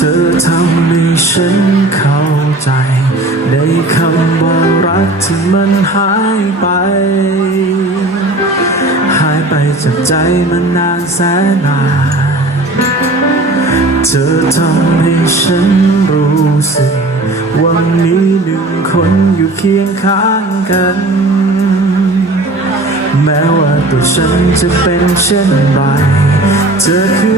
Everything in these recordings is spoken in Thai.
เธอทำให้ฉันเข้าใจ ในคำว่ารักที่มันหายไป หายไปจากใจมันนานแสนนาน เธอทำให้ฉันรู้สึกว่ามีหนึ่งคนอยู่เคียงข้างกัน แม้ว่าตัวฉันจะเป็นเช่นไร เธอคือ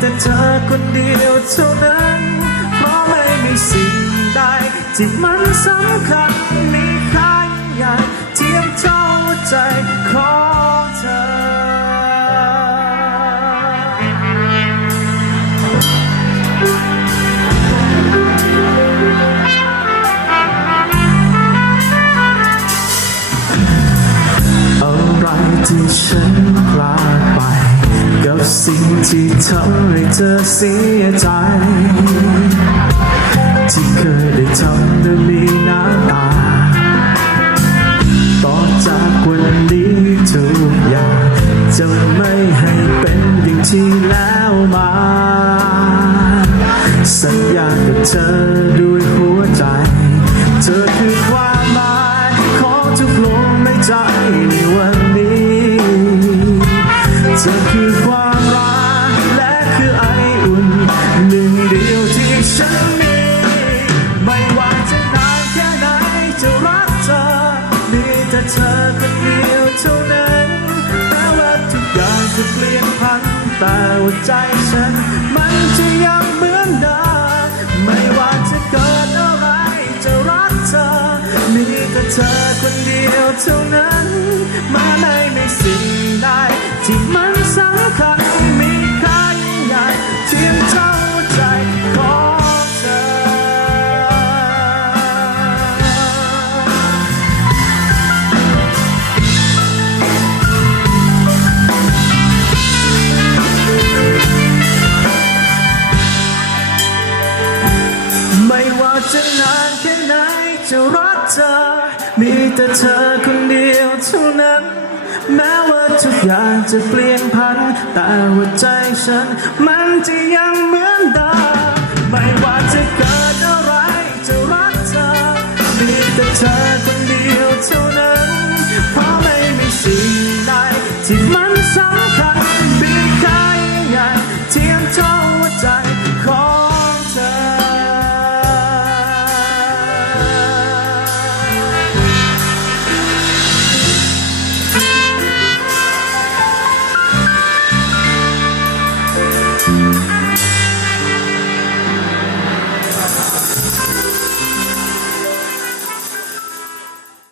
แต่เธอคนเดียวเท่านั้นเพราะไม่มีสิ่งใดที่มันสำคัญมีค่าใหญ่เทียมเท่าใจ สิ่งที่ทำให้เธอเสียใจ ที่เคยได้ทำโดยมีน้ำตา ต่อจากวันนี้ทุกอย่างจะไม่ให้เป็นอย่างที่แล้วมา สัญญากับเธอด้วยหัวใจ เธอคือความหมายของทุกลมในใจในวันนี้ เธอคือ แต่ว่าใจฉันมันจะยังมืาจะนานแค่ไหนจะรักเธอ มีแต่เธอคนเดียวเท่านั้น แม้ว่าทุกอย่างจะเปลี่ยนพัน แต่หัวใจฉันมันจะยังเหมือน